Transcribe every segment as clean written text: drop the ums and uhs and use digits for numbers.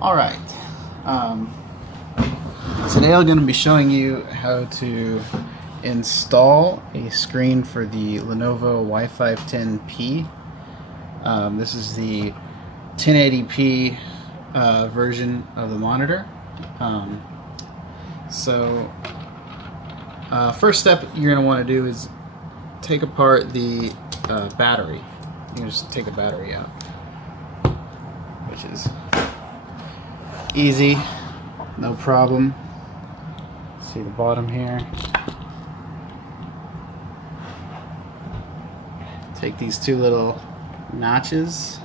Alright, today I'm going to be showing you how to install a screen for the Lenovo Y510P. This is the 1080p version of the monitor. First step you're going to want to do is take apart the battery. You can just take the battery out, which is easy, no problem. See the bottom here. Take these two little notches,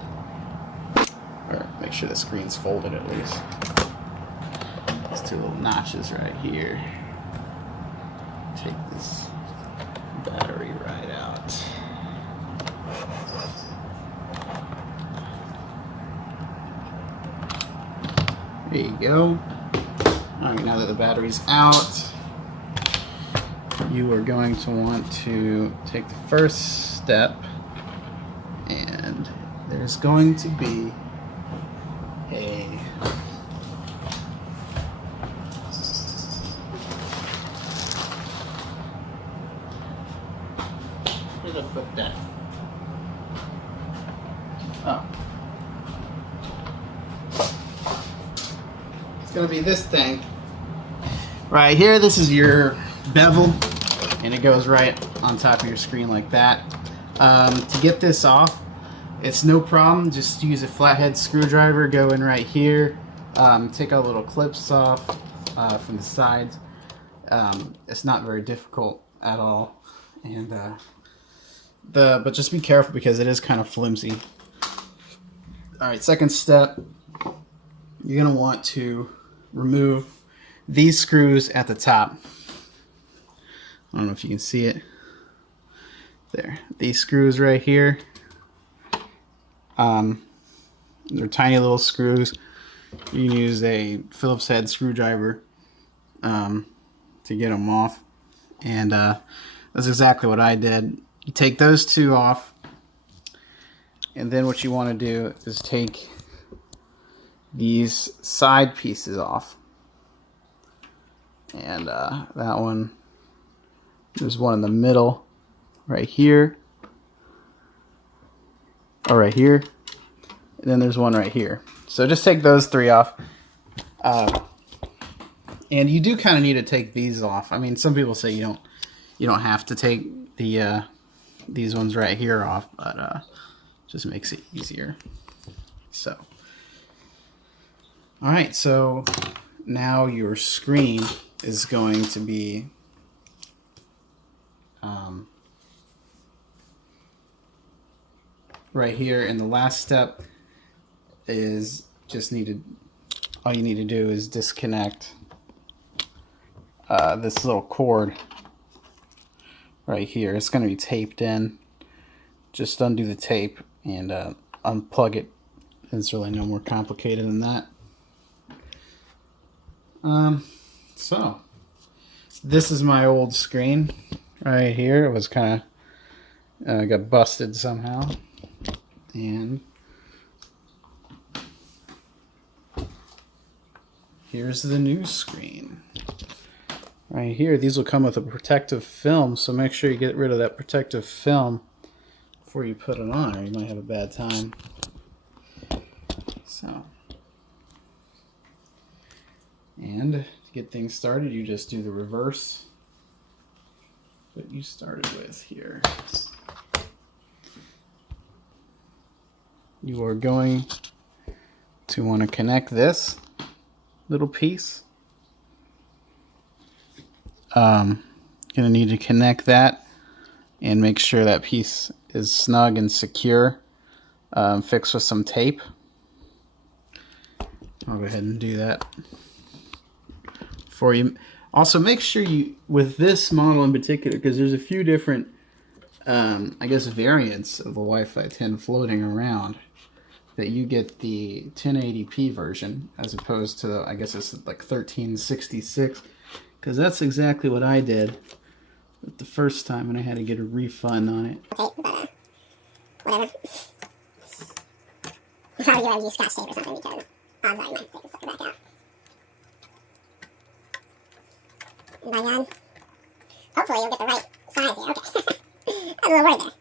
or make sure the screen's folded at least. These two little notches right here. Take this battery right out. There you go. Alright, now that the battery's out, you are going to want to take the first step, and there's going to be a where did I put that? Oh. Gonna be this thing right here. This is your bevel, and it goes right on top of your screen like that. To get this off, it's no problem. Just use a flathead screwdriver. Go in right here. Take all the little clips off from the sides. It's not very difficult at all, and but just be careful because it is kind of flimsy. All right, second step. You're gonna want to remove these screws at the top. I don't know if you can see it. There. These screws right here. They're tiny little screws. You can use a Phillips head screwdriver to get them off. And that's exactly what I did. You take those two off. And then what you want to do is take these side pieces off, and that one, there's one in the middle right here, or right here, and then there's one right here. So just take those three off, and you do kind of need to take these off. I mean, some people say you don't have to take the these ones right here off, but just makes it easier. So alright, so now your screen is going to be right here, and the last step is all you need to do is disconnect this little cord right here. It's going to be taped in. Just undo the tape and unplug it. It's really no more complicated than that. So this is my old screen right here. It was kind of got busted somehow, and here's the new screen right here. These will come with a protective film, so make sure you get rid of that protective film before you put it on, or you might have a bad time. So, and to get things started, you just do the reverse that you started with here. You are going to want to connect this little piece. Going to need to connect that and make sure that piece is snug and secure. Fixed with some tape. I'll go ahead and do that for you. Also, make sure you, with this model in particular, because there's a few different, I guess, variants of the Wi-Fi 10 floating around, that you get the 1080p version as opposed to, I guess it's like 1366, because that's exactly what I did the first time, and I had to get a refund on it. Okay, but whatever. You probably gotta use Scotch tape or something because odds are you might fix. By then, hopefully you'll get the right size here. Okay. I was a little worried there.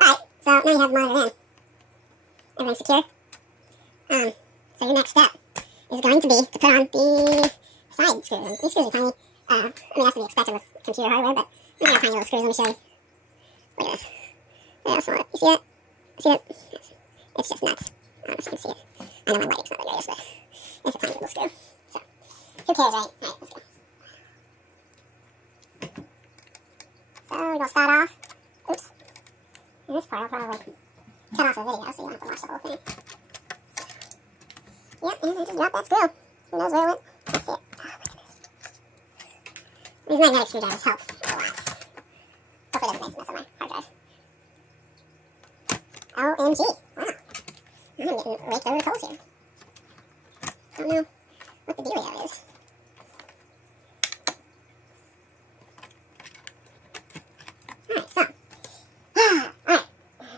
Alright, so now you have the monitor in. Everything's secure. So your next step is going to be to put on the side screws. And these screws are tiny. I mean, that's to be expected with computer hardware, but these are tiny little screws. Let me show you. Look at this. Look how small. You see it? See it? It's just nuts. I don't know if you can see it. I know my lighting's not the greatest, but it's a tiny little screw. So, who cares, right? Alright, let's go. So, we're going to start off. Oops. And this part I'll probably cut off the video so you don't have to watch the whole thing. Yep, and I just dropped that screw. Who knows where it went? Let's see it. Oh my goodness. These magnetic screwdrivers help a lot. Hopefully it doesn't mess up my hard drive. OMG. Wow. I'm getting raked over the coals here. I don't know what the dealio is. Alright, so. Alright.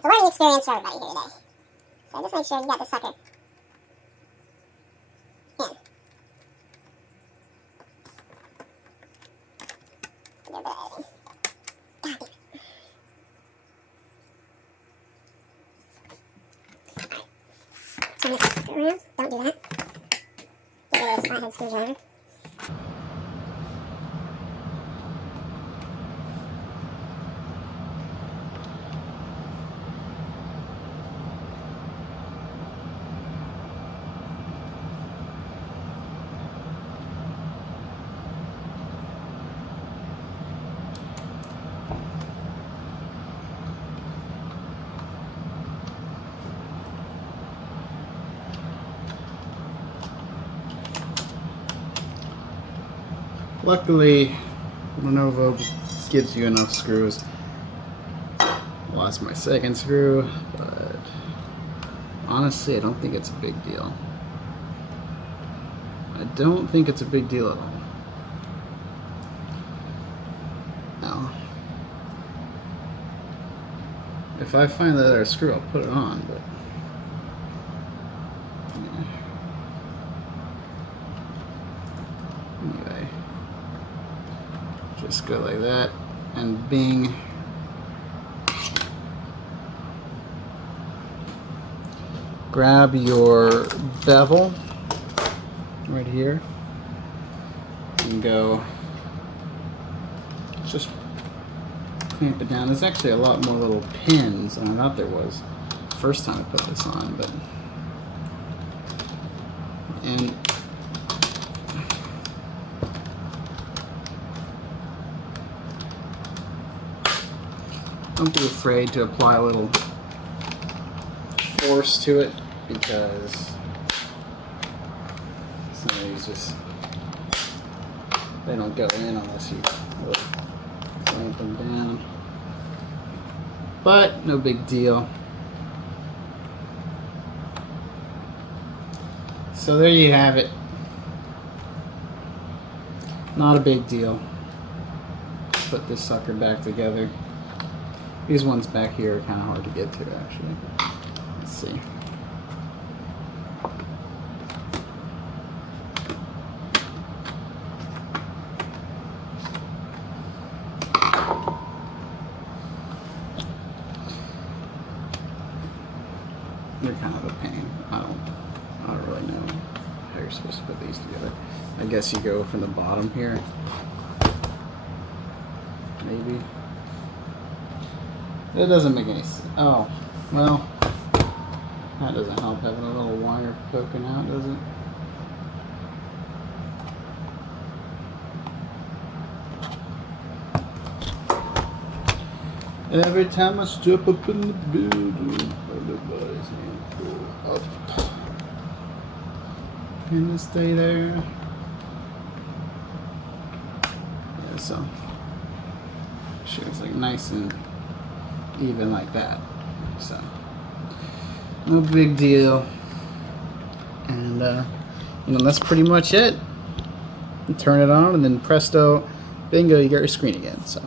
So learning experience for everybody here today. So just make sure you got this sucker in. Do a bit of editing. God damn it. Turn this screw around. Don't do that. Get rid of this flathead screwdriver. Luckily, Lenovo gives you enough screws. Lost my second screw, but honestly, I don't think it's a big deal. I don't think it's a big deal at all. Now, if I find the other screw, I'll put it on, but anyway, just go like that, and bing. Grab your bevel right here and go just clamp it down. There's actually a lot more little pins than I thought there was the first time I put this on, but and don't be afraid to apply a little force to it, because some of these just, they don't go in unless you really clamp them down. But no big deal. So there you have it. Not a big deal. Put this sucker back together. These ones back here are kind of hard to get to, actually. Let's see. They're kind of a pain. I don't really know how you're supposed to put these together. I guess you go from the bottom here. Maybe. It doesn't make any sense. Oh, well, that doesn't help having a little wire poking out, does it? Every time I step up in the building, everybody's gonna pull up. Can it stay there? Yeah, so it's like nice and even like that. So no big deal. And you know, that's pretty much it. You turn it on, and then presto, bingo, you got your screen again. So